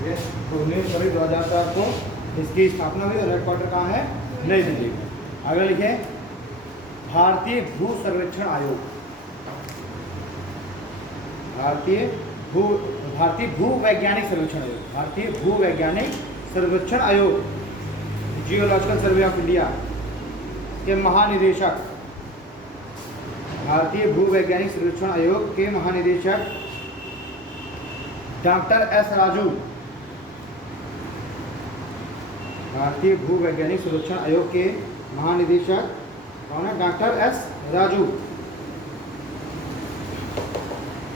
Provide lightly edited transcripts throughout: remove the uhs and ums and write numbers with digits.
ठीक है, तो 19 फरवरी 2004 को इसकी स्थापना हुई और हेडक्वार्टर कहाँ है? नई दिल्ली। अगला लिखे भारतीय भू सर्वेक्षण आयोग। भारतीय भू वैज्ञानिक सर्वेक्षण आयोग, भारतीय भू वैज्ञानिक सर्वेक्षण आयोग, जियोलॉजिकल सर्वे ऑफ इंडिया के महानिदेशक, भारतीय भू वैज्ञानिक सर्वेक्षण आयोग के महानिदेशक डॉक्टर एस राजू। भारतीय भू वैज्ञानिक सर्वेक्षण आयोग के महानिदेशक कौन है? Doctor S Raju.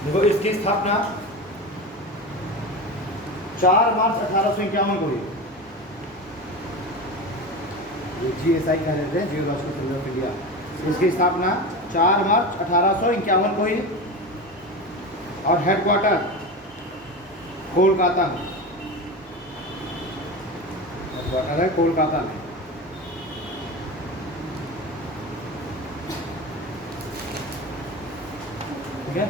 देखो इसकी स्थापना 4 मार्च 1851 को हुई। GSI कह रहे थे, जियोलॉजिकल सर्वे ऑफ इंडिया। इसकी स्थापना 4 मार्च 1851 को हुई और हेडक्वार्टर कोलकाता में, हेडक्वार्टर है कोलकाता में। ठीक है,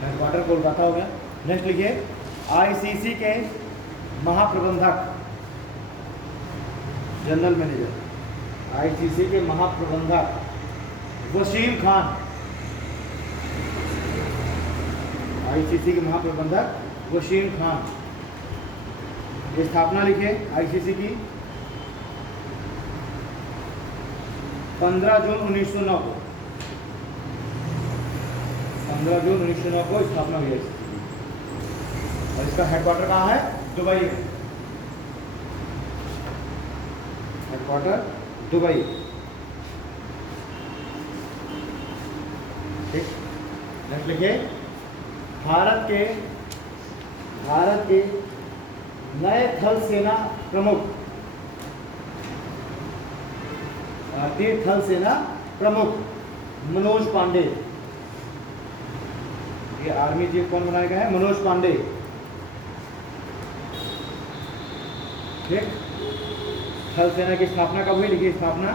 हेडक्वार्टर कोलकाता हो गया। नेक्स्ट लिखिए ICC के महाप्रबंधक, जनरल मैनेजर, ICC के महाप्रबंधक वसीम खान। ICC के महाप्रबंधक वसीम खान। ये स्थापना लिखिए ICC की 15 जून 1909 को, 15 जून 1909 को स्थापना हुई है और इसका हेडक्वार्टर कहाँ है? दुबई में, हेडक्वार्टर दुबई। ठीक, नेक्स्ट लिखिए भारत के नए थल सेना प्रमुख, भारतीय थल सेना प्रमुख मनोज पांडे। ये आर्मी चीफ कौन बनाया गया है? मनोज पांडे। ठीक, थल सेना की स्थापना कब हुई? लिखिए स्थापना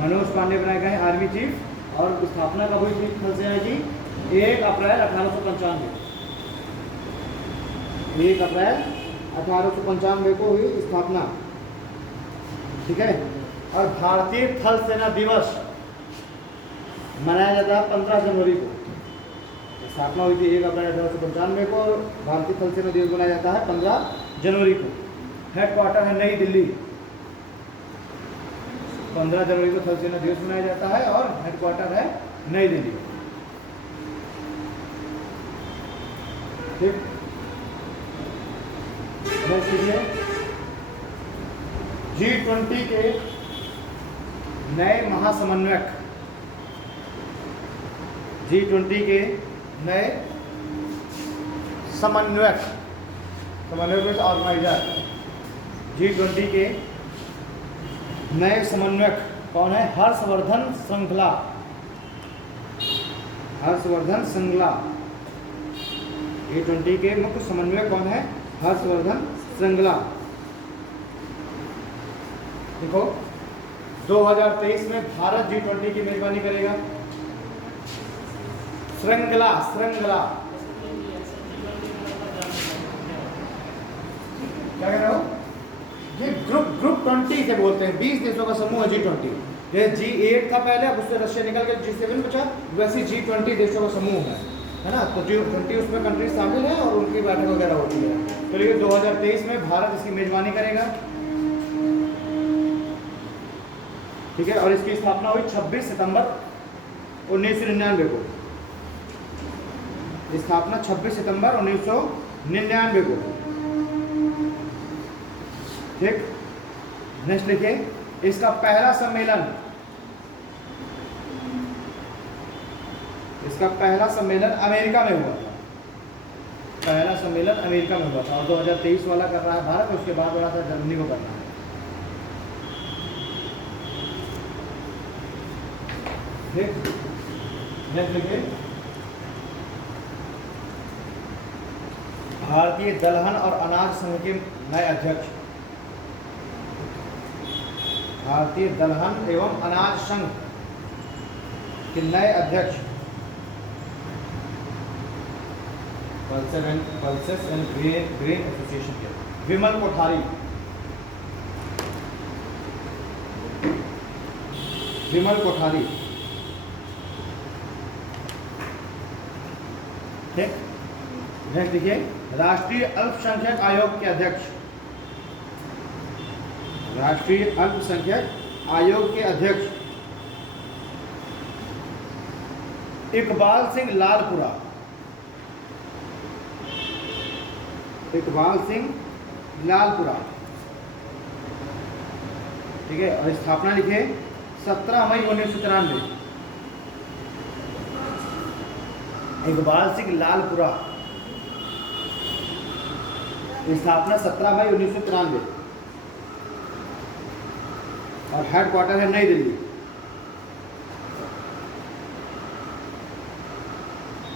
मनोज पांडे बनाया गया है आर्मी चीफ। और स्थापना कब हुई थी थल सेना की? 1 अप्रैल 1895, 1 अप्रैल 1895 को हुई स्थापना। ठीक है, और भारतीय थल सेना दिवस मनाया जाता है 15 जनवरी को। स्थापना हुई थी 1 अप्रैल 1895 को और भारतीय थल सेना दिवस मनाया जाता है 15 जनवरी को। हेडक्वार्टर है नई दिल्ली। 15 जनवरी को थल सेना दिवस मनाया जाता है और हेडक्वार्टर है नई दिल्ली। ठीक, G20 के नए महासमन्वयक, G20 के नए समन्वयक, समन्वयक ऑर्गेनाइजर, G20 के नए समन्वयक कौन है? हर्षवर्धन श्रृंगला, हर्षवर्धन श्रृंगला। G20 के मुख्य समन्वयक कौन है? हर्षवर्धन श्रृंगला। देखो 2023 में भारत G20 की मेजबानी करेगा। श्रृंगला, श्रृंगला क्या कह रहे हो? ये ग्रुप 20 से बोलते हैं, 20 देशों का समूह है G20। ये G8 था पहले, अब उससे रशिया निकल के G7 बचा, वैसे G20 देशों का समूह है ना। तो G20 उसमें कंट्रीज शामिल है और उनकी बैठक वगैरह होती है। तो ये 2023 में भारत इसकी मेजबानी करेगा। ठीक है, और इसकी स्थापना हुई 26 सितंबर 1999 को। स्थापना 26 सितंबर 1999 को। ठीक, नेक्स्ट लिखिए इसका पहला सम्मेलन, इसका पहला सम्मेलन अमेरिका में हुआ था। पहला सम्मेलन अमेरिका में हुआ था और 2023 वाला कर रहा है भारत, उसके बाद वाला था जर्मनी को करना है। ठीक, नेक्स्ट लिखिए भारतीय दलहन और अनाज संघ के नए अध्यक्ष, भारतीय दलहन एवं अनाज संघ के नए अध्यक्ष पल्सेस एंड ग्रेन एसोसिएशन के विमल कोठारी, विमल कोठारी, ठीक। नेक्स्ट देखिए, राष्ट्रीय अल्पसंख्यक आयोग के अध्यक्ष, राष्ट्रीय अल्पसंख्यक आयोग के अध्यक्ष इकबाल सिंह लालपुरा, इकबाल सिंह लालपुरा, ठीक है। और स्थापना लिखे 17 मई 1993, इकबाल सिंह लालपुरा, स्थापना 17 मई 1993, और हेडक्वार्टर है नई दिल्ली,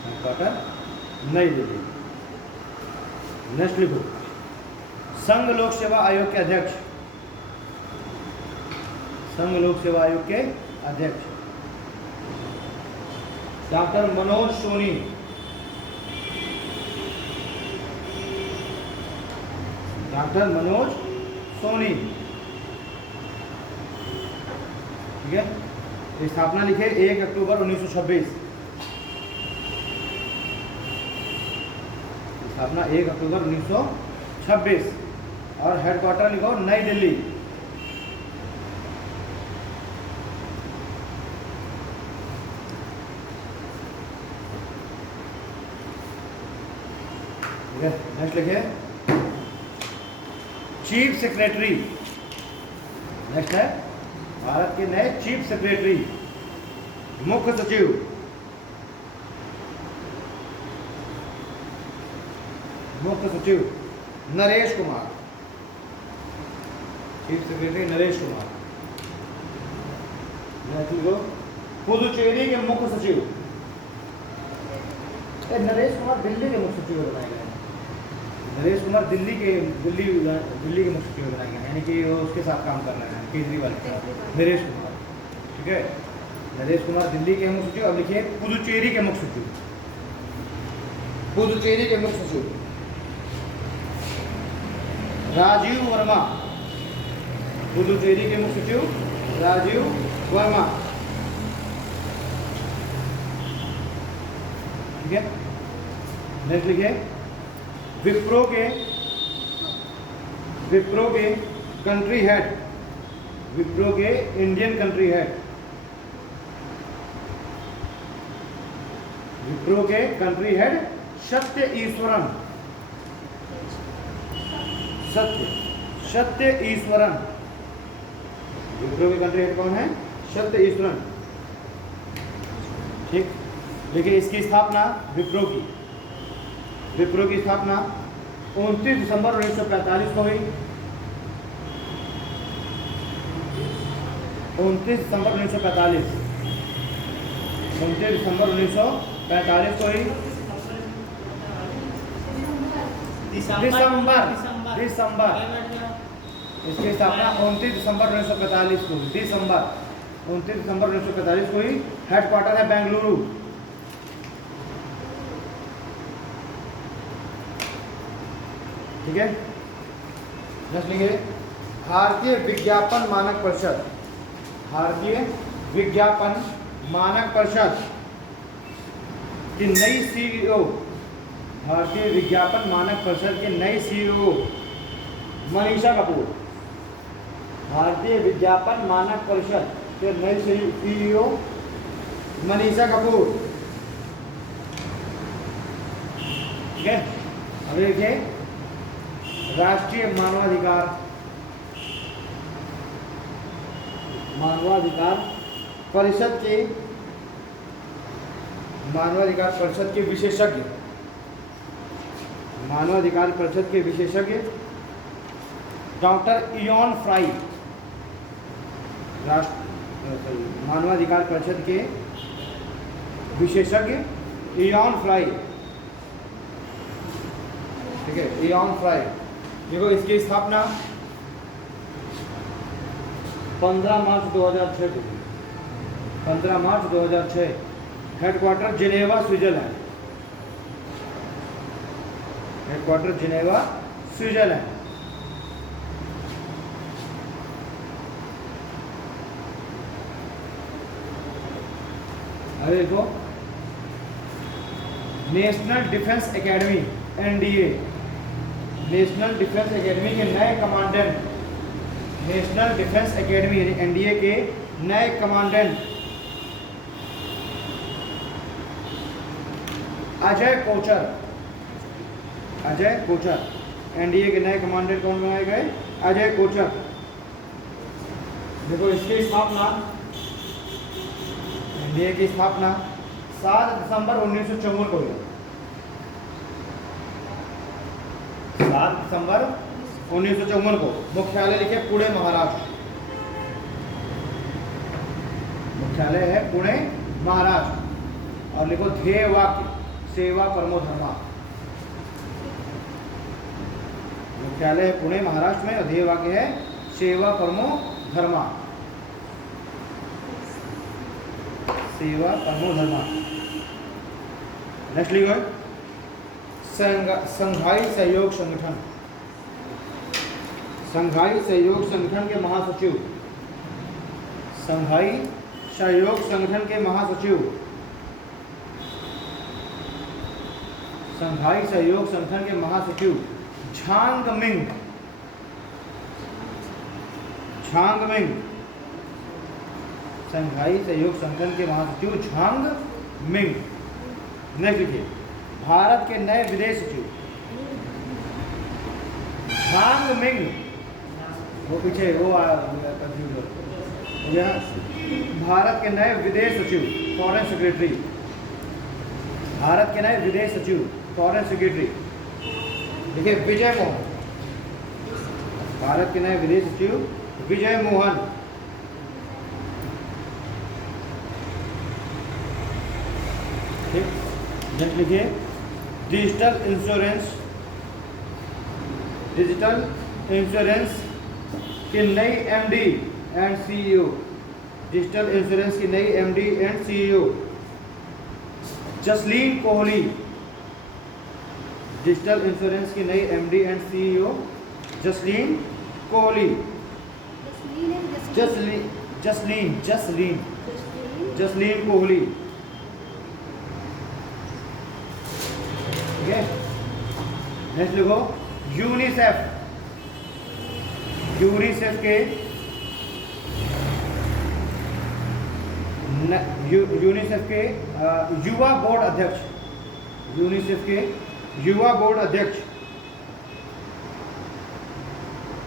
हेडक्वार्टर नई दिल्ली। नेक्स्ट लिखो, संघ लोक सेवा आयोग के अध्यक्ष, संघ लोक सेवा आयोग के अध्यक्ष डॉक्टर मनोज सोनी, डॉक्टर मनोज सोनी, ठीक है। स्थापना लिखे 1 अक्टूबर 1926, स्थापना 1 अक्टूबर 1926, और हेडक्वार्टर लिखो नई दिल्ली, ठीक है। नेक्स्ट लिखे चीफ सेक्रेटरी, नेक्स्ट है भारत के नए चीफ सेक्रेटरी, मुख्य सचिव, मुख्य सचिव नरेश कुमार, चीफ सेक्रेटरी नरेश कुमार। पुदुचेरी के मुख्य सचिव, नरेश कुमार दिल्ली के मुख्य सचिव बनाए गए, नरेश कुमार दिल्ली के मुख्य सचिव बनाए गए, यानी कि वो उसके साथ काम कर रहे हैं केजरीवाल के साथ, नरेश कुमार, ठीक है। नरेश कुमार दिल्ली के मुख्य सचिव। अब लिखिए पुदुचेरी के मुख्य सचिव, पुदुचेरी के मुख्य सचिव राजीव वर्मा, पुदुचेरी के मुख्य सचिव राजीव वर्मा, ठीक है। नेक्स्ट लिखिए विप्रो के कंट्री हेड, विप्रो के इंडियन कंट्री हेड, विप्रो के कंट्री हेड सत्य ईश्वरन, सत्य ईश्वरन, विप्रो के कंट्री हेड कौन है? सत्य ईश्वरन, ठीक। देखिए इसकी स्थापना विप्रो की स्थापना 29 दिसंबर 1945 को हुई, 29 दिसंबर 1945, 29 दिसंबर 1945 को हुई, दिसंबर इसकी स्थापना 29 दिसंबर 1945 को हुई, 29 दिसंबर 1945 को हुई। हेडक्वार्टर है बेंगलुरु, ठीक है। नेक्स्ट लिखिए भारतीय विज्ञापन मानक परिषद, भारतीय विज्ञापन मानक परिषद की नई सीईओ, भारतीय विज्ञापन मानक परिषद की नई सीईओ मनीषा कपूर, भारतीय विज्ञापन मानक परिषद के नई सीईओ मनीषा कपूर, ठीक है। अब देखिए राष्ट्रीय मानवाधिकार परिषद के विशेषज्ञ, मानवाधिकार परिषद के विशेषज्ञ डॉक्टर इयॉन फ्राई, मानवाधिकार परिषद के विशेषज्ञ इयॉन फ्राई, ठीक है, इयॉन फ्राई। देखो इसकी स्थापना 15 मार्च 2006 को, 15 मार्च 2006, headquarter Geneva Switzerland, headquarter Geneva, Switzerland. अरे देखो, national defence academy NDA, national defence academy के नए commandant, national defence academy NDA के नए कमांडेंट अजय कोचर, अजय कोचर, एनडीए के नए कमांडेंट कौन बनाए गए? अजय कोचर। देखो इसकी स्थापना, एनडीए की स्थापना 7 दिसंबर 1954 को हुई। 7 दिसंबर 1954 को। मुख्यालय लिखे पुणे, महाराष्ट्र। मुख्यालय है पुणे, महाराष्ट्र। और लिखो ध्येय वाक्य सेवा परमो धर्मा। मुख्यालय है पुणे, महाराष्ट्र में, और ध्येय वाक्य है सेवा परमो धर्मा, सेवा परमो धर्मा। नेक्स्ट लिखो संघाई सहयोग संगठन, संघाई सहयोग संगठन के महासचिव, संघाई सहयोग संगठन के महासचिव, संघाई सहयोग संगठन के महासचिव झांग मिंग, झांग मिंग, संघाई सहयोग संगठन के महासचिव झांग मिंग। नेक्स्ट लिखिए भारत के नए विदेश सचिव, झांग मिंग, वो पीछे वो कंफ्यूज हो गया। भारत के नए विदेश सचिव, फॉरेन सेक्रेटरी, भारत के नए विदेश सचिव, फॉरेन सेक्रेटरी, देखिए विजय मोहन, भारत के नए विदेश सचिव विजय मोहन। ठीक, नेक्स्ट लिखिए डिजिटल इंश्योरेंस, डिजिटल इंश्योरेंस की नई MD and CEO, digital insurance की नई MD and CEO Jasleen Kohli, digital insurance की नई MD and CEO Jasleen Kohli, Jasleen Jasleen Jasleen Jasleen Kohli. ठीक है, नेक्स्ट लिखो यूनिसेफ, यूनिसेफ के यूनिसेफ के युवा बोर्ड अध्यक्ष, यूनिसेफ के युवा बोर्ड अध्यक्ष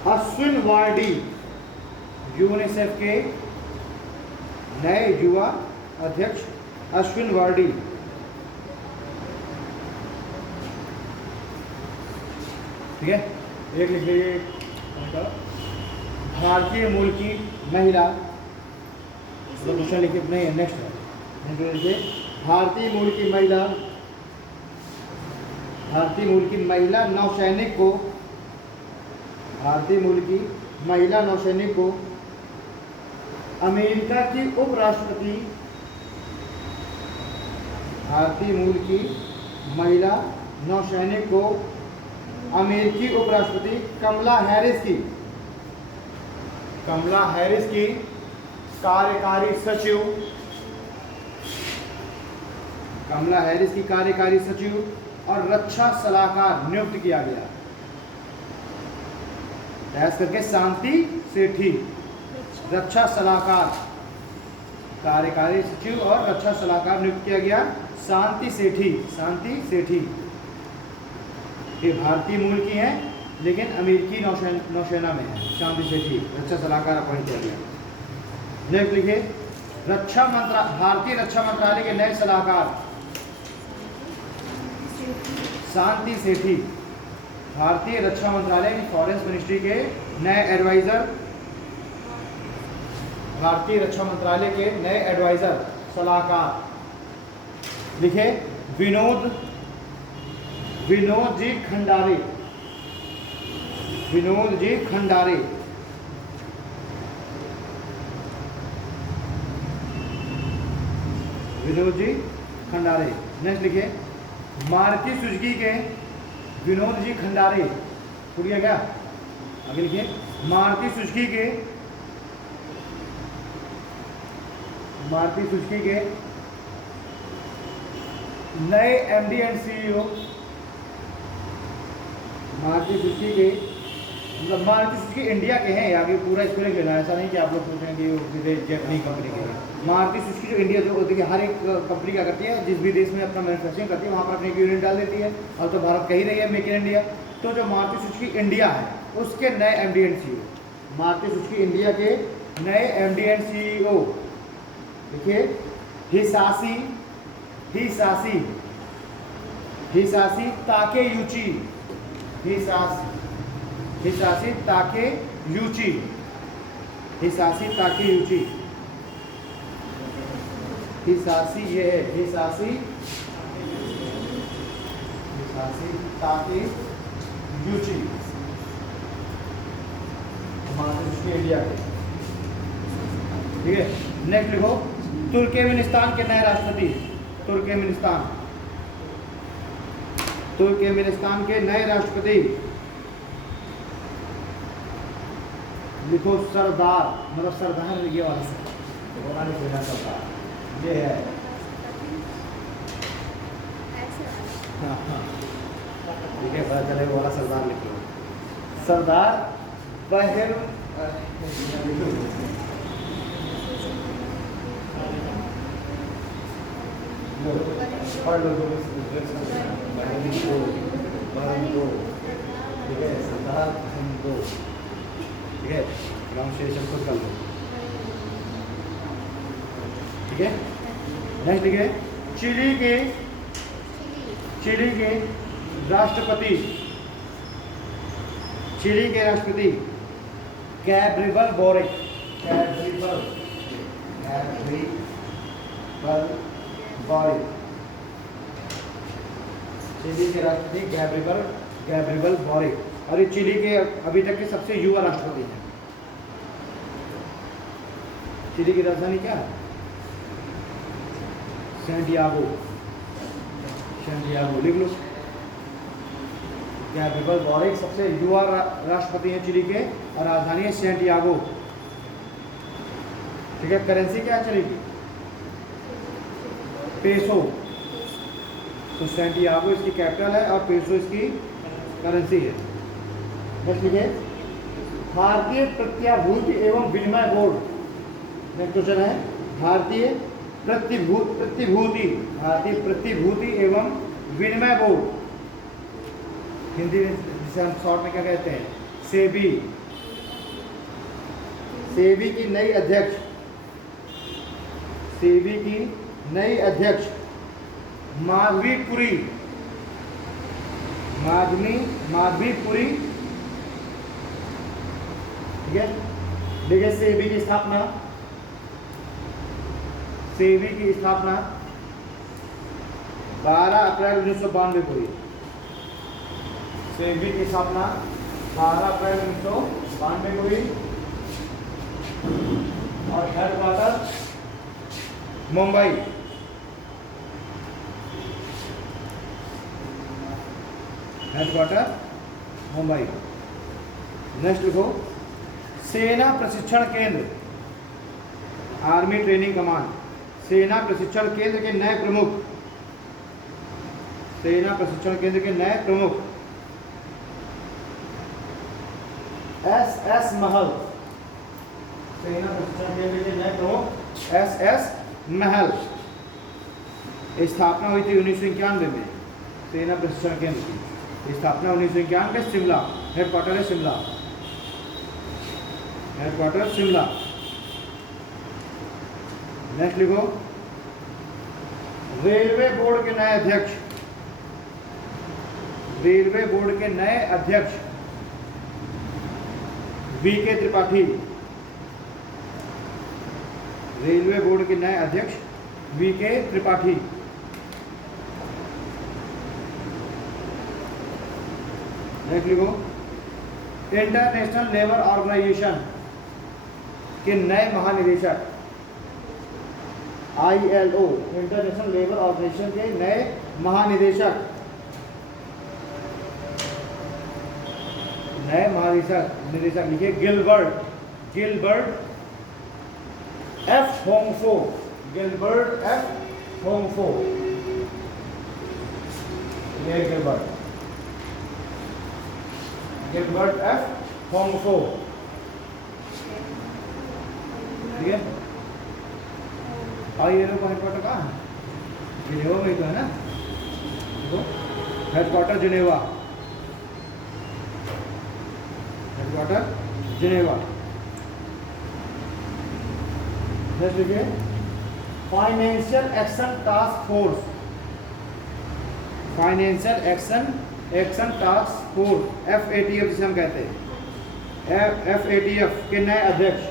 अश्विन वार्डी, यूनिसेफ के नए युवा अध्यक्ष अश्विन वार्डी। ठीक है, एक लिख लीजिए भारतीय मूल की महिला, क्वेश्चन लिखे नहीं, नेक्स्ट लिखिए भारतीय मूल की महिला, भारतीय मूल की महिला नौसैनिक को, भारतीय मूल की महिला नौसैनिक को अमेरिका की उपराष्ट्रपति, भारतीय मूल की महिला नौसैनिक को अमेरिकी उपराष्ट्रपति कमला हैरिस की, कमला हैरिस की कार्यकारी सचिव, कमला हैरिस की कार्यकारी सचिव और रक्षा सलाहकार नियुक्त किया गया। ऐसा करके शांति सेठी, रक्षा सलाहकार, कार्यकारी सचिव और रक्षा सलाहकार नियुक्त किया गया शांति सेठी, शांति सेठी। ये भारतीय मूल की हैं लेकिन अमेरिकी नौसेना में है, शांति सेठी रक्षा सलाहकार अपॉइंट किया गया। नेक्स्ट लिखिए रक्षा मंत्रालय, भारतीय रक्षा मंत्रालय के नए सलाहकार शांति सेठी, भारतीय रक्षा मंत्रालय फॉरेन मिनिस्ट्री के नए एडवाइजर, भारतीय रक्षा मंत्रालय के नए एडवाइजर सलाहकार लिखे विनोद जी खंडारे, विनोद जी खंडारे। विनोद जी खंडारे। नेक्स्ट लिखिए मारुति सुजुकी के विनोद जी खंडारे, छूट गया क्या? आगे लिखिए। मारुति सुजुकी के नए MD and CEO, Maruti Suzuki के, मतलब मारुति सुजुकी इंडिया के हैं, आगे पूरा इसको लिख लेना, ऐसा नहीं कि आप लोग सोचेंगे कि वो जैपनीज कंपनी के हैं। मारुति सुजुकी जो इंडिया, जो देखिए हर एक कंपनी क्या करती है, जिस भी देश में अपना मैन्युफैक्चरिंग करती है वहाँ पर अपनी एक यूनिट डाल देती है, और तो भारत कह ही रही है मेक इन इंडिया। तो जो मारुति सुजुकी इंडिया है उसके नए MD and CEO, Maruti Suzuki India के नए एमडी एंड सीईओ, देखिए हिसाशी ताकेयूची, हिसाशी ताकेयूची, हिसाशी ये है, हिसाशी ताकेयूची, मारुति इंडिया के, ठीक है। नेक्स्ट लिखो, तुर्कमेनिस्तान के नए राष्ट्रपति, तुर्कमेनिस्तान के नए राष्ट्रपति, लिखो सरदार, मतलब सरदार ये वाला सरदार, ये है, ठीक है, पता चले वो वाला सरदार लिखो, सरदार बहर पढ़ लो, ठीक है, सरदार हिंदू, ठीक है, प्रोनाउंसिएशन खुद कर लो, ठीक है। नेक्स्ट लिखे, चिली के राष्ट्रपति, गैब्रिएल बोरिक, चिली के राष्ट्रपति गैब्रिएल बोरिक, और ये चिली के अभी तक के सबसे युवा राष्ट्रपति हैं। चिली की राजधानी क्या है? सैंटियागो, लिख लो। गैब्रिएल बोरिक सबसे युवा राष्ट्रपति हैं चिली के, और राजधानी है सैंटियागो, ठीक है। करेंसी क्या चलेगी? पेसो, तो सैंटियागो इसकी कैपिटल है और पेसो इसकी करेंसी है। नेक्स्ट लिखिए, भारतीय प्रत्याभूति एवं विनिमय बोर्ड, नेक्स्ट क्वेश्चन है, भारतीय प्रतिभूति एवं विनिमय बोर्ड, हिंदी में जिसे हम शॉर्ट में क्या कहते हैं, सेबी की नई अध्यक्ष माधवी पुरी, ठीक है। देखिए, सेबी की स्थापना 12 अप्रैल 1992 को हुई। सेबी की स्थापना 12 अप्रैल 1992 को हुई, और हेडक्वार्टर मुंबई, नेक्स्ट लिखो, सेना प्रशिक्षण केंद्र, आर्मी ट्रेनिंग कमांड, सेना प्रशिक्षण केंद्र के नए प्रमुख, SS महल, सेना प्रशिक्षण केंद्र के नए प्रमुख SS महल, स्थापना हुई थी 1991 में। सेना प्रशिक्षण केंद्र की स्थापना 1991 शिमला, हेडक्वार्टर है शिमला, नेक्स्ट लिखो, रेलवे बोर्ड के नए अध्यक्ष, VK त्रिपाठी, नेक्स्ट लिखो, इंटरनेशनल लेबर ऑर्गेनाइजेशन के नए महानिदेशक, ILO, इंटरनेशनल लेबर ऑर्गेनाइजेशन के नए महानिदेशक नए महानिदेशक लिखिए गिलबर्ट एफ होंगफो, गिलबर्ट एफ होंगफो, ये गिलबर्ट एफ होंगफो, ठीक है। और ये लोग हेडक्वार्टर कहाँ है? जिनेवा में तो है ना, देखो headquarter Geneva, headquarter Geneva. Next लिखिए financial action task force, financial action task force FATF जिसे हम कहते हैं, FATF के नए अध्यक्ष,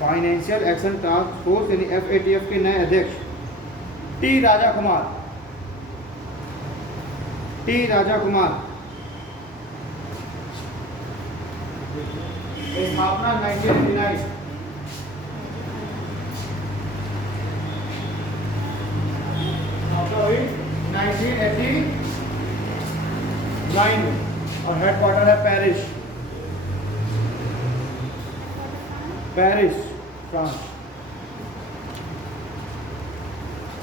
फाइनेंशियल एक्शन टास्क फोर्स यानी FATF के नए अध्यक्ष टी राजा कुमार, स्थापना 1989, हुई 1989 और हेडक्वार्टर है पेरिस, फ्रांस।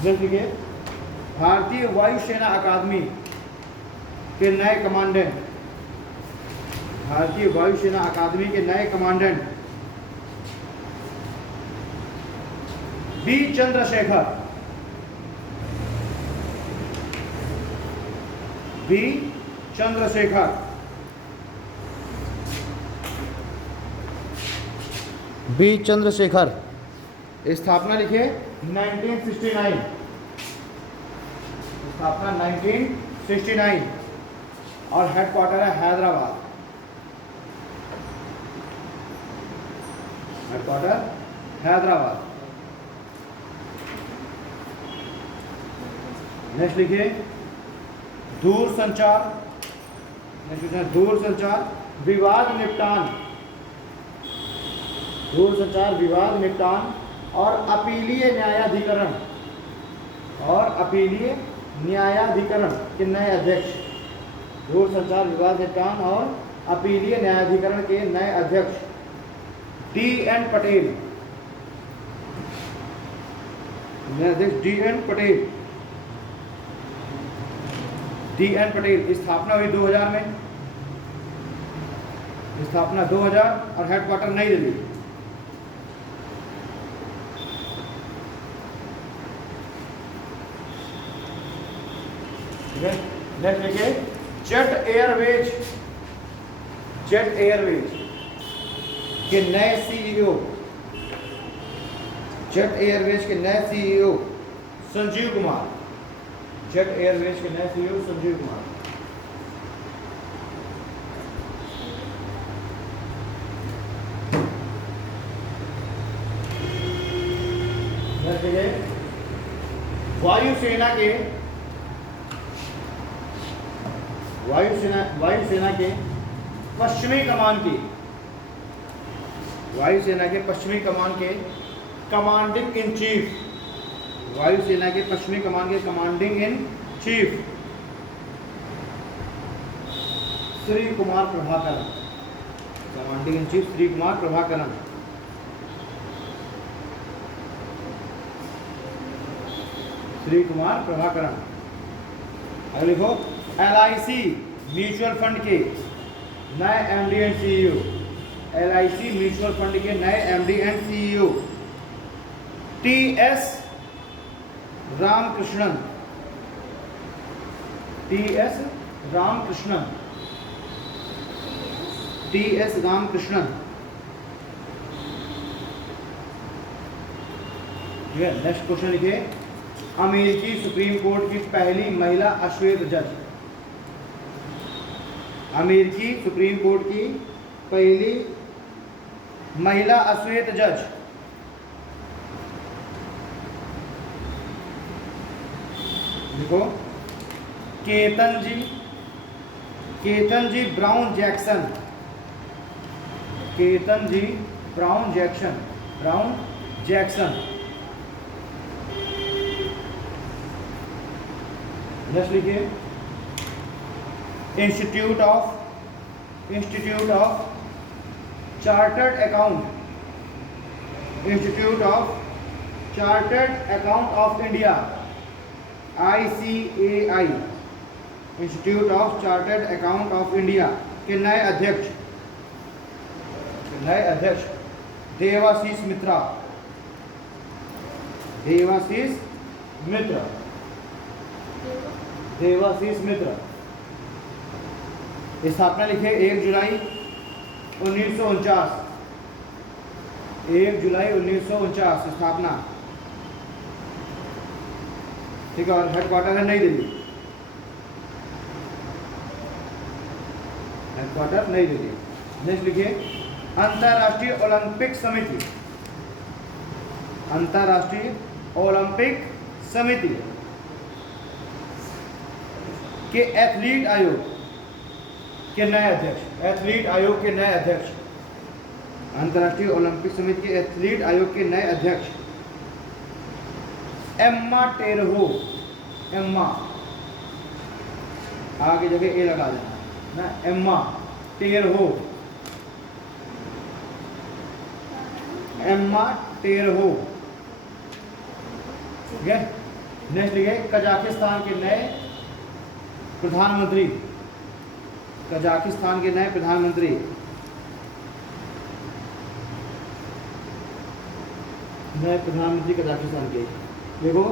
देखिए भारतीय वायुसेना अकादमी के नए कमांडेंट, भारतीय वायुसेना अकादमी के नए commandant B Chandrashekhar, B Chandrashekhar, स्थापना लिखिए 1969, स्थापना 1969 और हेडक्वार्टर है हैदराबाद, हेडक्वार्टर हैदराबाद। नेक्स्ट लिखिए दूरसंचार विवाद निपटान, दूरसंचार विवाद निपटान और अपीलीय न्यायाधिकरण के नए अध्यक्ष, दूरसंचार विवाद निपटान और अपीलीय न्यायाधिकरण के नए अध्यक्ष DN पटेल, न्यायाधीश DN पटेल। स्थापना हुई 2000 में, स्थापना 2000 और हेडक्वार्टर नई दिल्ली। ठीक है, नेक्स्ट देखिए जेट एयरवेज के नए CEO, जेट एयरवेज के नए CEO Sanjeev Kumar, jet Airways के नए CEO संजीव कुमार। वायुसेना के पश्चिमी कमान की, वायुसेना के पश्चिमी कमान के कमांडिंग इन चीफ, वायुसेना के पश्चिमी कमान के commanding in chief Shri Kumar Prabhakaran, commanding in chief Shri Kumar Prabhakaran. Shri Kumar Prabhakaran. अगर लिखो LIC म्यूचुअल फंड के नए MD and CEO, LIC mutual fund के नए MD and CEO TS Ramakrishnan, TS Ramakrishnan. ठीक है, नेक्स्ट क्वेश्चन लिखिए अमेरिकी सुप्रीम कोर्ट की पहली महिला अश्वेत जज, अमेरिकी सुप्रीम कोर्ट की पहली महिला अश्वेत जज देखो Ketanji Brown Jackson, Brown Jackson. Next लिखिए institute institute of chartered account, institute of chartered account of India, ICAI, institute of chartered account of India के नए अध्यक्ष देवाशीष मित्रा, देवाशीष मित्र, देवाशीष मित्र। स्थापना लिखे 1 जुलाई 1949, 1 जुलाई 1949 स्थापना, ठीक है। और हेडक्वार्टर है नई दिल्ली, हेडक्वार्टर नई दिल्ली। नेक्स्ट लिखिए अंतर्राष्ट्रीय ओलंपिक समिति, अंतर्राष्ट्रीय ओलंपिक समिति के एथलीट आयोग के नए अध्यक्ष, एथलीट आयोग के नए अध्यक्ष, अंतर्राष्ट्रीय ओलंपिक समिति के एथलीट आयोग के नए अध्यक्ष एम्मा टेरहो, एम्मा आगे जगह ए लगा देना ना, एम्मा टेरहो, एम्मा टेरहो, ठीक है। नेक्स्ट लिखिए कजाकिस्तान के नए प्रधानमंत्री, कजाकिस्तान के नए प्रधानमंत्री कजाकिस्तान के, देखो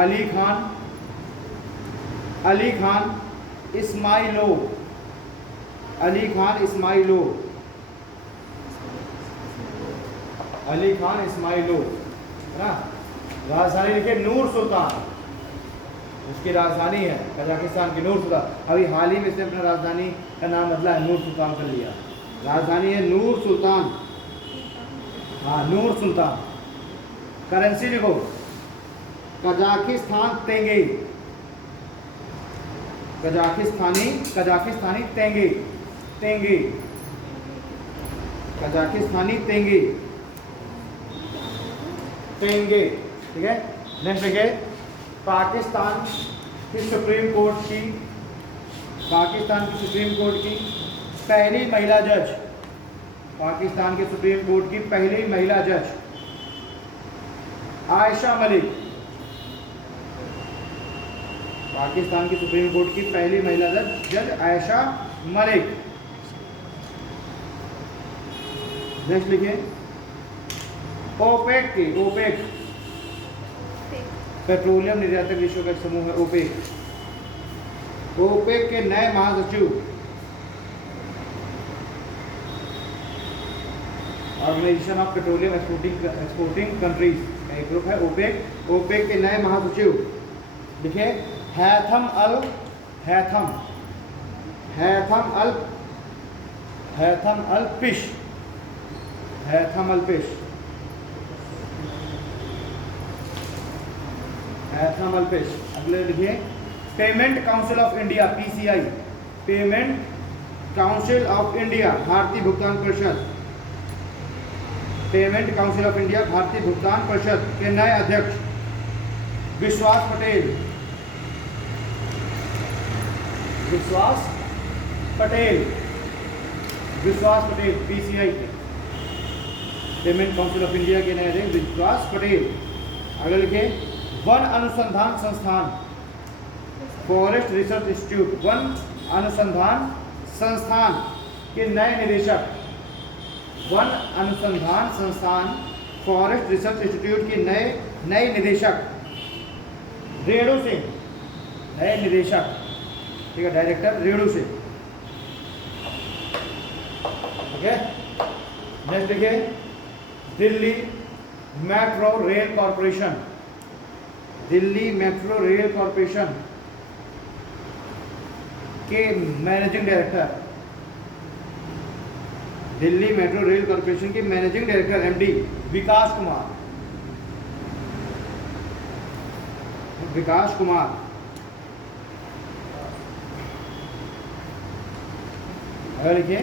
अली खान, अली खान इस्माइलोव, अली खान इस्माइलोव, अली खान इस्माइलोव, है ना। राजधानी लिखे नूर सुल्तान, उसकी राजधानी है कजाकिस्तान की नूर सुल्तान। अभी हाल ही में इसने अपना राजधानी का नाम बदला है, नूर सुल्तान कर लिया। राजधानी है नूर सुल्तान, हाँ नूर सुल्तान। करेंसी लिखो कजाकिस्तान तेंगे, कजाकिस्तानी तेंगे, तेंगे, कजाकिस्तानी तेंगे, तेंगे, ठीक है। नेक्स्ट देखिए पाकिस्तान की सुप्रीम कोर्ट की, पाकिस्तान की सुप्रीम कोर्ट की पहली महिला जज, पाकिस्तान के सुप्रीम कोर्ट की पहली महिला जज आयशा मलिक, पाकिस्तान की सुप्रीम कोर्ट की पहली महिला जज आयशा मलिक। नेक्स्ट लिखिए ओपेक की, ओपेक पेट्रोलियम निर्यातक देशों का एक समूह है ओपेक, ओपेक के नए महासचिव organization of petroleum exporting countries का एक ग्रुप है ओपेक। ओपेक के नए महासचिव देखिए हैथम अल पिश, हैथम अल पिश, हैथम अल पिश। अगले लिखिए payment council of India PCI, payment council of India भारतीय भुगतान परिषद, पेमेंट काउंसिल ऑफ इंडिया भारतीय भुगतान परिषद के नए अध्यक्ष विश्वास पटेल, विश्वास पटेल, विश्वास पटेल PCI के पेमेंट काउंसिल ऑफ इंडिया के नए अध्यक्ष विश्वास पटेल। अगले लिखिए वन अनुसंधान संस्थान फॉरेस्ट रिसर्च इंस्टीट्यूट, वन अनुसंधान संस्थान के नए निदेशक, वन अनुसंधान संस्थान फॉरेस्ट रिसर्च इंस्टीट्यूट के नए निदेशक रेणु सिंह, नए निदेशक, ठीक है, डायरेक्टर रेणु सिंह, ठीक है। नेक्स्ट देखिए Delhi metro rail corporation, Delhi metro rail corporation के managing director, Delhi metro rail corporation के managing director MD Vikas Kumar, Vikas Kumar. अगर लिखिए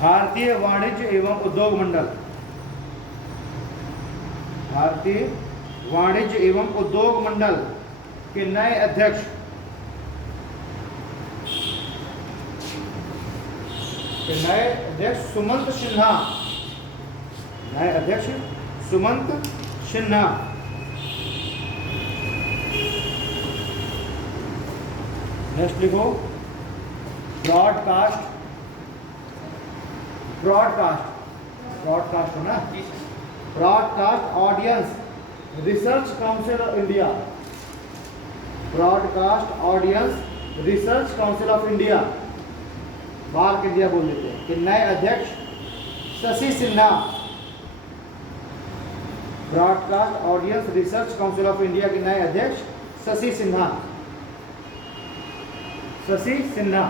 भारतीय वाणिज्य एवं उद्योग मंडल, भारतीय वाणिज्य एवं उद्योग मंडल के नए अध्यक्ष कि नए अध्यक्ष सुमंत सिन्हा, नए अध्यक्ष सुमंत सिन्हा। नेक्स्ट लिखो ब्रॉडकास्ट, ब्रॉडकास्ट, ब्रॉडकास्ट हो ना, broadcast audience research council of India, broadcast audience research council of India, BARC India बोल देते हैं, कि नए अध्यक्ष Shashi Sinha, broadcast audience research council of India के नए अध्यक्ष शशि सिन्हा, शशि सिन्हा।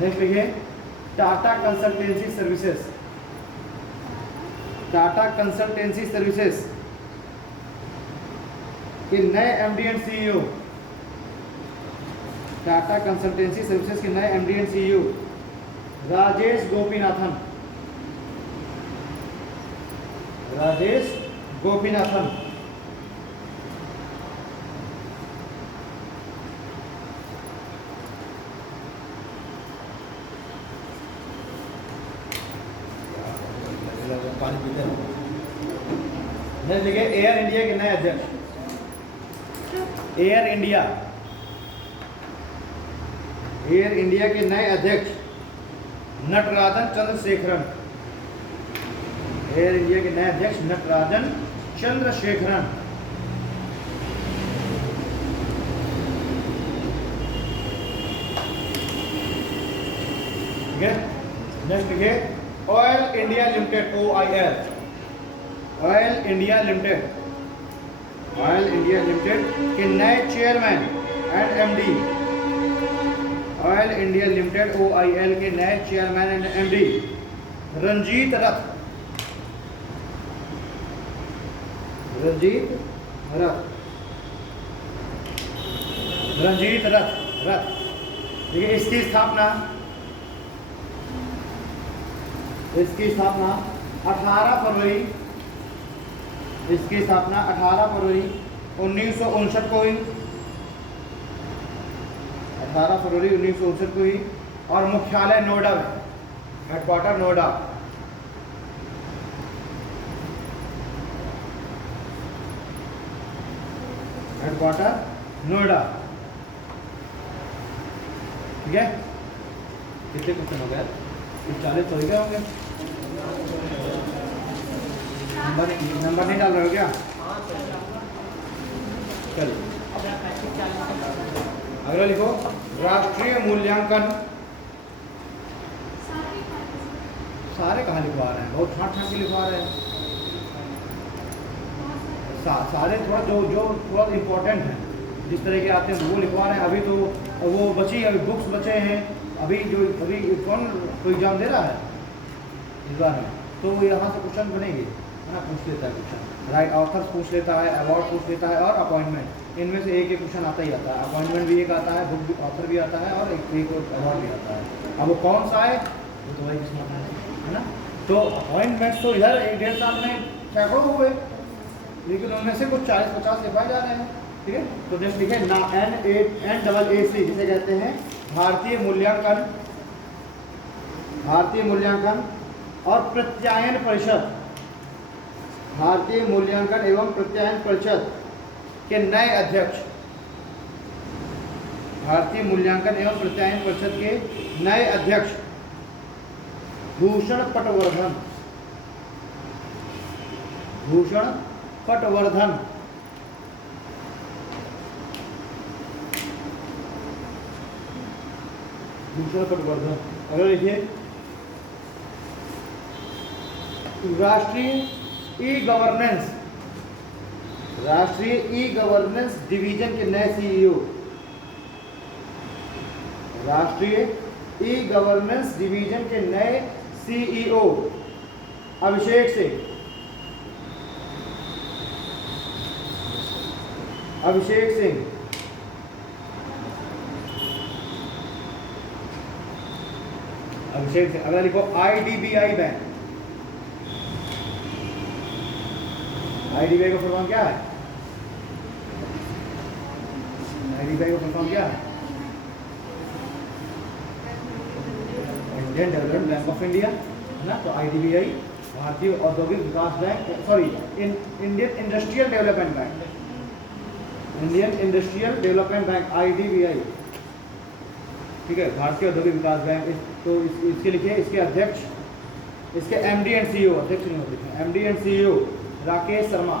नेक्स्ट लिखिए Tata consultancy services, Tata consultancy services के नए MD and CEO, Tata consultancy services के नए MD and CEO Rajesh Gopinathan, Rajesh Gopinathan. पानी पीते हैं। नेक्स्ट देखिए एयर इंडिया के नए अध्यक्ष, एयर इंडिया, एयर इंडिया के नए अध्यक्ष नटराजन चंद्रशेखरन, एयर इंडिया के नए अध्यक्ष नटराजन चंद्रशेखरन। ठीक है। नेक्स्ट देखिए oil India limited, OIL, oil India limited, oil India limited के नए chairman and MD, oil India limited OIL के नए चेयरमैन एंड एमडी रंजीत रथ, रंजीत रथ, रंजीत रथ, रथ। देखिए इसकी स्थापना, इसकी स्थापना 18 फरवरी, इसकी स्थापना 18 फरवरी 1959 को हुई, 18 फरवरी 1959 को हुई और मुख्यालय नोएडा में, हेडक्वार्टर नोएडा। हेडक्वार्टर नोएडा। ठीक है। कितने क्वेश्चन हो गए? 40 हो गए होंगे। नंबर नहीं डाल रहे हो क्या? चलिए अगला लिखो राष्ट्रीय मूल्यांकन। सारे कहाँ लिखवा रहे हैं? बहुत छाट छाट के लिखवा रहे हैं। सारे थोड़ा जो जो थोड़ा इम्पोर्टेंट है, जिस तरह के आते हैं वो लिखवा रहे हैं। अभी तो वो बची, अभी बुक्स बचे हैं। अभी कौन कोई एग्जाम दे रहा है इस बार में, तो यहाँ से क्वेश्चन बनेंगे, है ना, पूछ लेता है क्वेश्चन। राइट ऑथर्स पूछ लेता है, अवार्ड पूछ लेता है और अपॉइंटमेंट, इनमें से एक क्वेश्चन आता ही आता है। अपॉइंटमेंट भी एक आता है, बुक भी, ऑथर भी आता है और एक अवार्ड भी आता है। अब वो कौन सा है वो तो वही किस्मत है ना। तो अपॉइंटमेंट्स तो इधर 1-1.5 साल में सैकड़ों हुए, लेकिन उनमें से कुछ 40-50 लिखवाए जा रहे हैं। ठीक है। तो नेक्स्ट लिखे ना NAAC जिसे कहते हैं भारतीय मूल्यांकन, भारतीय मूल्यांकन और प्रत्यायन परिषद, भारतीय मूल्यांकन एवं प्रत्यायन परिषद के नए अध्यक्ष, भारतीय मूल्यांकन एवं प्रत्यायन परिषद के नए अध्यक्ष भूषण पटवर्धन, भूषण पटवर्धन। भूषण पटवर्धन। अगर देखिए राष्ट्रीय ई गवर्नेंस, राष्ट्रीय ई गवर्नेंस डिवीजन के नए सीईओ, राष्ट्रीय ई गवर्नेंस डिवीजन के नए सीईओ अभिषेक सिंह, अभिषेक सिंह। अभिषेक सिंह। अगर लिखो IDBI बैंक, IDBI का फुल फॉर्म क्या है? IDBI का फुल फॉर्म क्या है? Indian development bank of India है ना, तो IDBI, भारतीय औद्योगिक विकास बैंक, sorry Indian industrial development bank, Indian industrial development bank IDBI, ठीक है, भारतीय औद्योगिक विकास बैंक। तो इसके लिखिए, इसके अध्यक्ष, इसके MD एंड CEO, अध्यक्ष नहीं होते, MD and CEO Rakesh Sharma.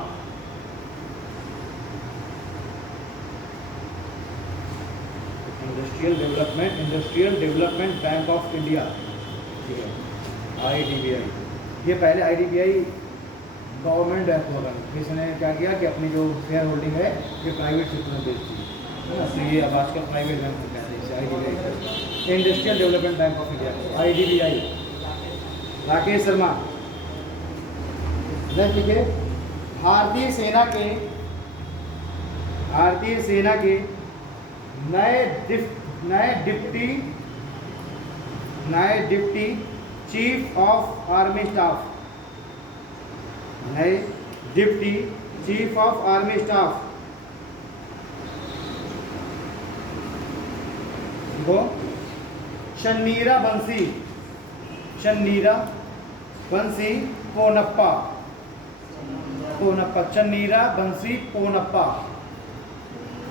Industrial development bank of India, ठीक है, IDBI। ये पहले IDBI गवर्नमेंट बैंक होगा, इसने क्या किया कि अपनी जो शेयर होल्डिंग है ये प्राइवेट सेक्टर में बेच दी है ना, तो ये अब आजकल प्राइवेट बैंक कहते हैं इसे IDBI, industrial development bank of India, IDBI, Rakesh Sharma. Next लिखिए, भारतीय सेना के नए deputy chief of army staff, नए deputy chief of army staff वो शन्नीरा बंसी पोनप्पा,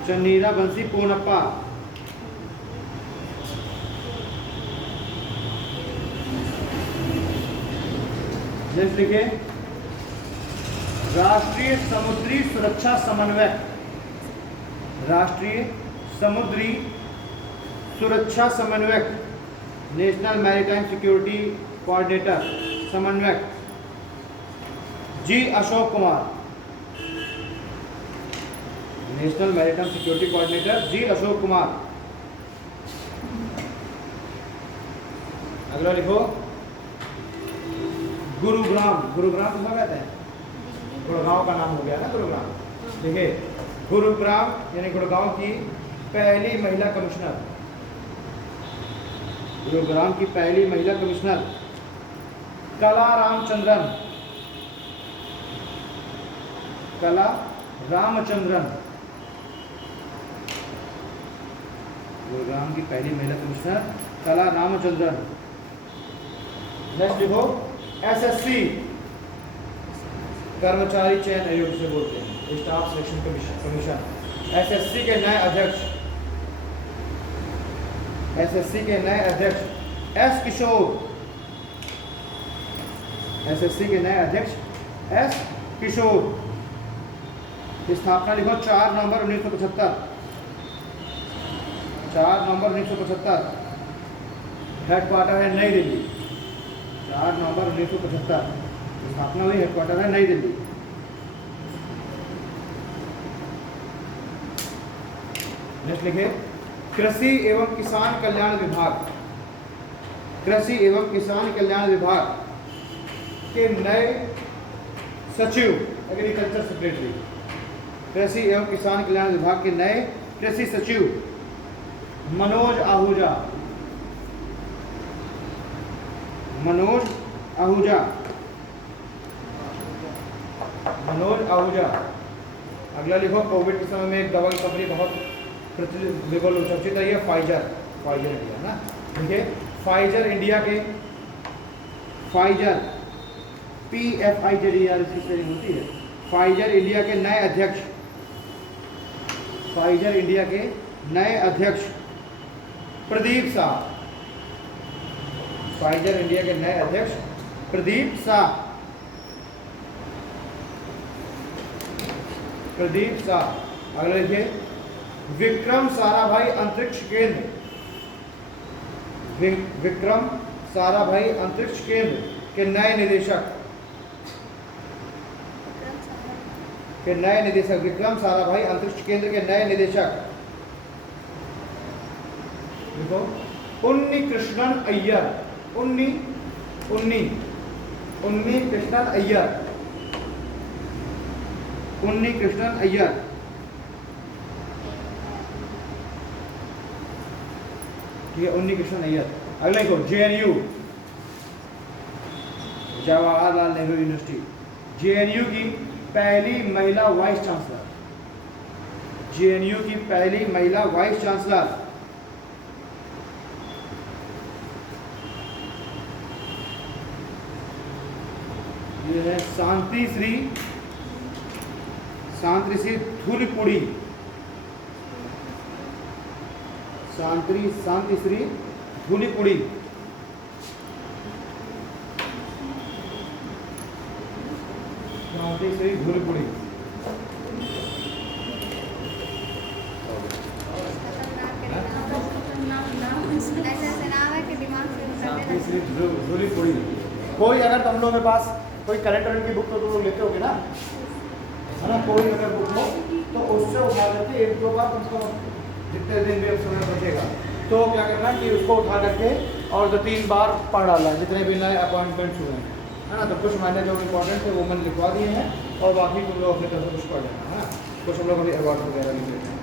चन्नीरा बंसी पोनप्पा। नेक्स्ट लिखिए, राष्ट्रीय समुद्री सुरक्षा समन्वयक, नेशनल मैरीटाइम सिक्योरिटी कोऑर्डिनेटर समन्वयक G Ashok Kumar, national maritime security coordinator G Ashok Kumar. अगला लिखो, गुरुग्राम किसका कहते हैं, गुड़गांव का नाम हो गया ना गुरुग्राम, देखिए गुरुग्राम यानी गुड़गांव की पहली महिला कमिश्नर, गुरुग्राम की पहली महिला कमिश्नर कला रामचंद्रन, गुरुग्राम की पहली महिला कमिश्नर कला रामचंद्रन। नेक्स्ट लिखो, SSC कर्मचारी चयन आयोग से बोलते हैं, स्टाफ सिलेक्शन कमीशन, SSC के नए अध्यक्ष S किशोर, SSC के नए अध्यक्ष S किशोर। स्थापना लिखो 4 नवंबर 1975, 4 नवंबर 1975, हेडक्वार्टर है नई दिल्ली, 4 नवंबर 1975 स्थापना हुई, हेडक्वार्टर है नई दिल्ली। नेक्स्ट लिखे, कृषि एवं किसान कल्याण विभाग के नए सचिव, एग्रीकल्चर सेक्रेटरी, कृषि एवं किसान कल्याण विभाग के नए कृषि सचिव मनोज आहूजा, अगला लिखो, कोविड के समय में एक दवा की कंपनी बहुत चर्चित है, ये फाइजर इंडिया ना, ठीक है, फाइजर इंडिया के, PFIZER इसकी स्पेलिंग होती है, फाइजर इंडिया के नए अध्यक्ष, प्रदीप शाह, फाइजर इंडिया के नए अध्यक्ष प्रदीप शाह। अगला लिखिए, विक्रम साराभाई अंतरिक्ष केंद्र के नए निदेशक, विक्रम साराभाई अंतरिक्ष केंद्र के नए निदेशक देखो, उन्नी कृष्णन अय्यर, ठीक है, उन्नी कृष्णन अय्यर। अगला देखो, JNU, Jawaharlal Nehru university, JNU की पहली महिला वाइस चांसलर, ये है शांति श्री धूलिपुड़ी, शांति श्री धूलिपुड़ी। शांति श्री धूलिपुड़ी। शांति श्री धूलिपुड़ी। कोई अगर तुम लोगों के पास कोई कैलेंडर की बुक तो तुम लोग लेते होगे ना, है ना? कोई अगर बुक हो तो उससे उठा करके एक दो बार तुमको जितने दिन भी समय बचेगा तो क्या करना कि उसको उठा करके और 2-3 बार पढ़ डालना, जितने भी नए अपॉइंटमेंट्स हुए हैं, है ना? तो कुछ मैंने जो इम्पोर्टेंट थे वो मैंने लिखवा दिए हैं और बाकी तुम लोग अपनी तरफ से कुछ पढ़ लेना, है ना? कुछ हम लोग अभी अवार्ड वगैरह भी देते हैं।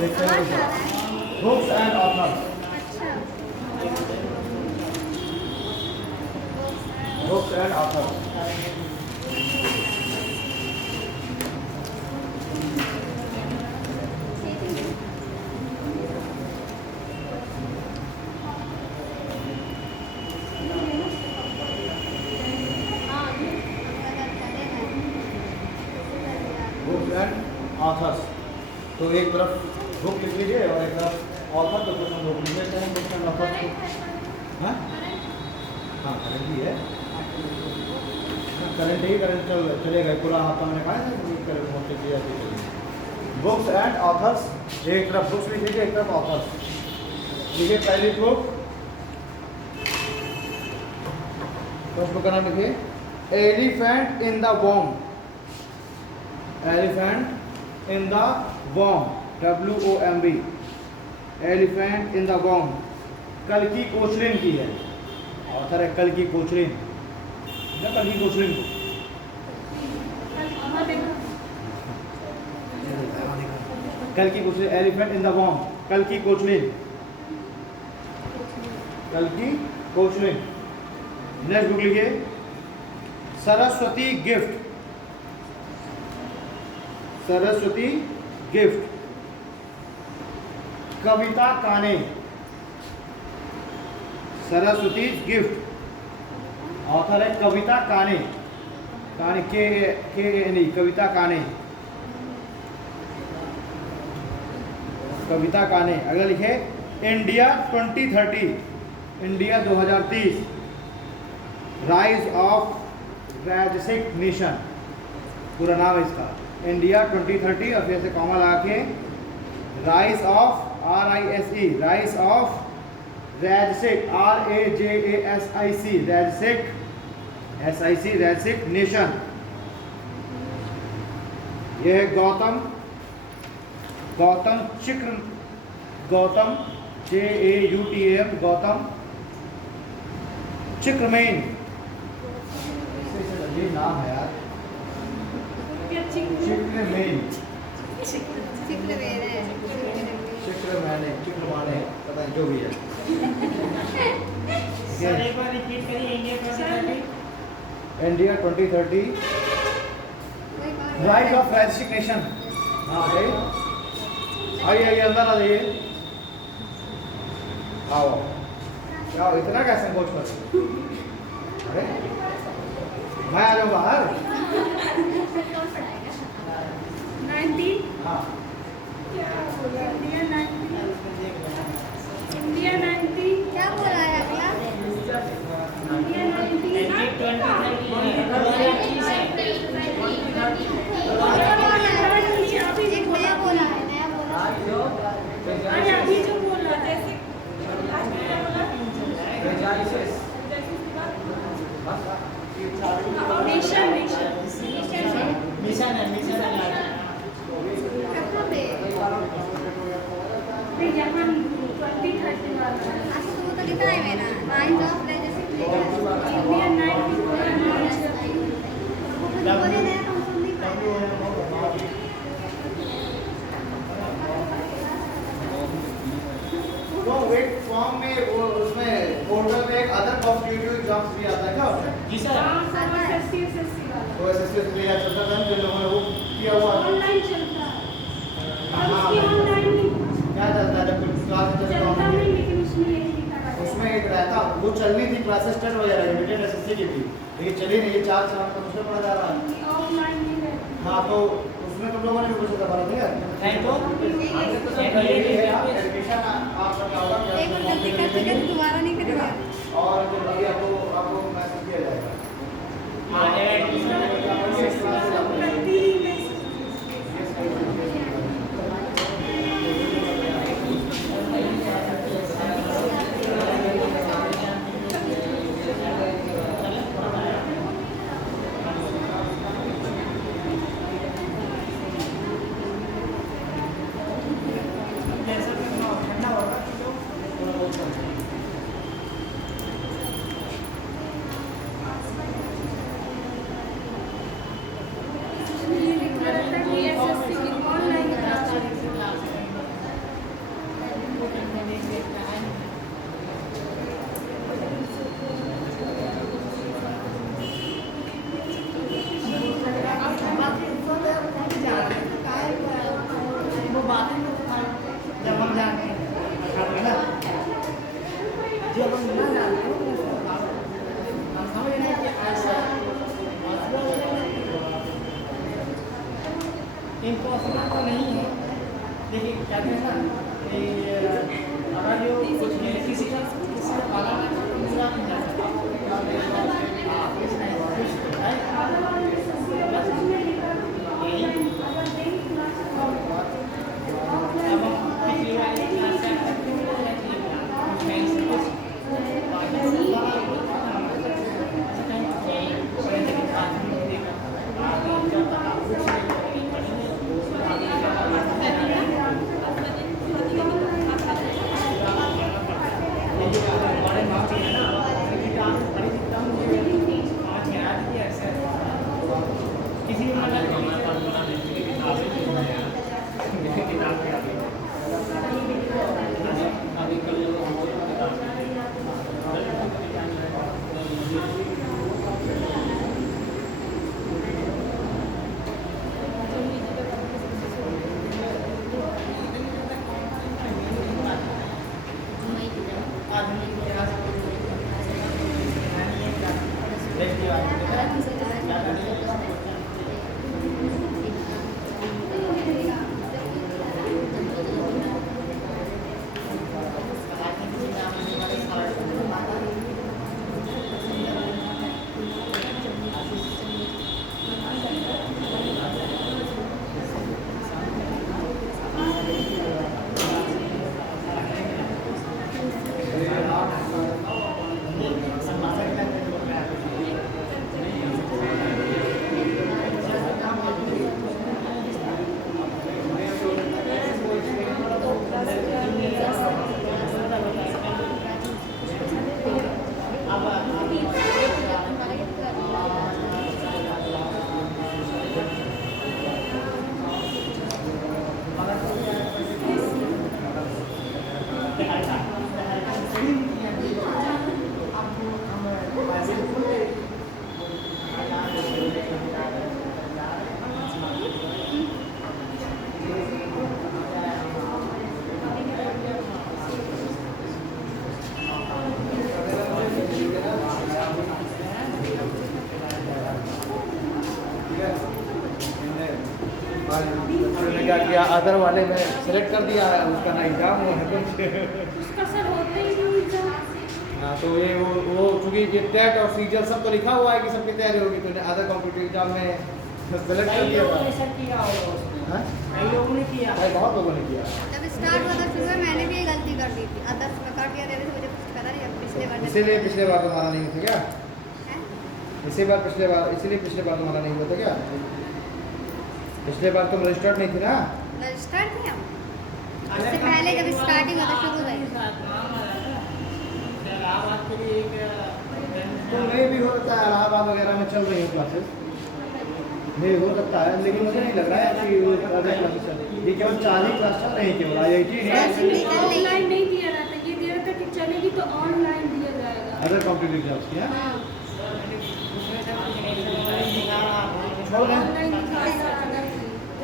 Books and authors. Books and authors. Books and authors. तो एक तरफ बुक लिख लीजिए और एक तरफ ऑथर, तो कुछ हम लोग लिख लेते हैं बुक्स एंड ऑथर को। हाँ हाँ, करंट ही है, करंट ही करंट चलेगा पूरा। हफ्ता मैंने कहा है करंट होते किया चलेगा। बुक्स एंड ऑथर्स, एक तरफ बुक्स लिख लीजिए, एक तरफ ऑथर्स लिखिए। पहली बुक, फर्स्ट बुक का नाम लिखिए elephant in the warm. Elephant in the warm, WOMB। Elephant in the warm, कल्कि कोचलिन की है, ऑथर है कल्कि कोचलिन, ना कल्कि कोचलिन को कल्कि Koechlin, elephant in the warm, कल्कि कोचलिन, कल्कि कोचलिन। नेक्स्ट बुक लिखिए सरस्वती गिफ्ट, सरस्वती गिफ्ट, कविता काने, सरस्वती गिफ्ट, ऑथर है कविता काने, काने के नहीं, कविता काने, कविता काने। अगला लिखे इंडिया 2030, इंडिया 2030, राइज ऑफ राजसिक नेशन, पूरा नाम है इसका, इंडिया 2030 और फिर से कॉमा लगा के rise of RISE, rise of राजसिक RAJASIC, राजसिक SIC, राजसिक नेशन। यह है गौतम, गौतम चिक्र, गौतम JAUTAM, गौतम चिक्रमेन, ये नाम है यार, चिक्रमेन, चिक्रमाने, चिक्रमाने, पता नहीं जो भी है। सर एक बार रिपीट करिए इंडिया 2030, राइज ऑफ राजसिक नेशन। हाँ भाई आइए आइए अंदर आ जाइए, आओ क्या इतना क्या संकोच कर, अरे मैं आ जाऊँ बाहर। 19 हाँ इंडिया 90 क्या बोल रहा है अगला? इंडिया 90 एक नया बोला है, नया बोला है। अरे अभी जो बोला जैसे नेशन मिशन है कहाँ पे? यहाँ 2030 वाला आज तो तो लिखा है मेरा राइज ऑफ राजसिक नेशन। इंडिया 90 बोले नया कंफर्म नहीं पाया। तो वेट फॉर्म में वो उसमें पोर्टल में एक अदर कॉम्पिटिटिव एग्जाम्स भी आता है क्या उसमें? जी सर। SSC वाला तो एसएससी के लिए चलता था जिन लोगों ने वो किया हुआ है। ऑनलाइन चलता है और हाँ, उसकी ऑनलाइन नहीं क्या चलता है जब कुछ क्लास चलता चलता है नहीं, लेकिन उसमें यही लिखा रहता है। उसमें एक रहता वो चलनी थी क्लासेस टेस्ट वगैरह लिमिटेड एसएससी की थी, लेकिन चली नहीं, ये 4 साल तक उसमें पढ़ा जा रहा है। ऑफलाइन नहीं रहती। हाँ तो उसमें तुम लोगों ने भी कुछ भरा था नहीं तो एडमिशन आप बताओ एक बार गलती कर चुके तो दोबारा नहीं करेंगे। और जो अभी आपको मैसेज किया जाएगा। करती ही मैं इम्पॉसिबल तो नहीं है, लेकिन कहते हैं ना कि अगर जो कुछ किसी का पाला ना तो पूरा नहीं जाता। देखिए मैंने क्या किया, अदर वाले में सेलेक्ट कर दिया है, उसका ना एग्जाम हुआ है कुछ। उसका सर होते ही नहीं एग्जाम। हाँ तो ये वो चूँकि ये टेट और सीजल सब तो लिखा हुआ है कि सबकी तैयारी होगी, तो अदर कॉम्पिटिटिव एग्जाम में सेलेक्ट कर कई दिया लोगों था। ने ऐसा किया होगा उसमें। हाँ? कई लोगों ने किया भाई बहुत लोगों ने किया। जब स्टार्ट हुआ था शुरू में मैंने भी ये गलती कर दी थी। अदर्स में काट दिया था, मुझे कुछ पता नहीं। अब पिछले बार इसीलिए पिछले बार तुम्हारा नहीं था क्या? हैं? इसीलिए पिछले बार तुम्हारा नहीं हुआ था क्या? पिछले बार तुम रजिस्टर्ड नहीं थी ना? रजिस्टर थे हम। उससे पहले जब स्टार्टिंग हुआ था शुरू में। इलाहाबाद के लिए तो नहीं भी हो सकता है, इलाहाबाद वगैरह में चल रही है क्लासेस, नहीं हो सकता है, लेकिन मुझे नहीं लग रहा है कि वो अदर क्लासेस चल रही है। ये केवल 4 ही क्लास चल रही है, केवल IIT नहीं। ऑफलाइन नहीं दिया जाता, ये दिया जाता कि चलेगी तो ऑनलाइन दिया जाएगा। अदर कॉम्पिटिटिव एग्जाम्स की। हाँ। छोड़ दें, ऑनलाइन दिखाया जाता है।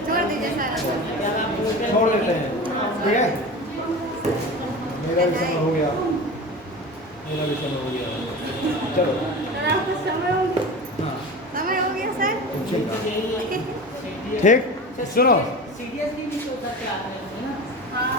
छोड़ दीजिए सारा। छोड़ देते हैं, ठीक है? मेरा भी समय हो गया, चलो। अगर आपका समय हो हाँ समय हो गया सर। ठीक, सुनो, सीरियसली भी सोच सकते आते हैं ना। हाँ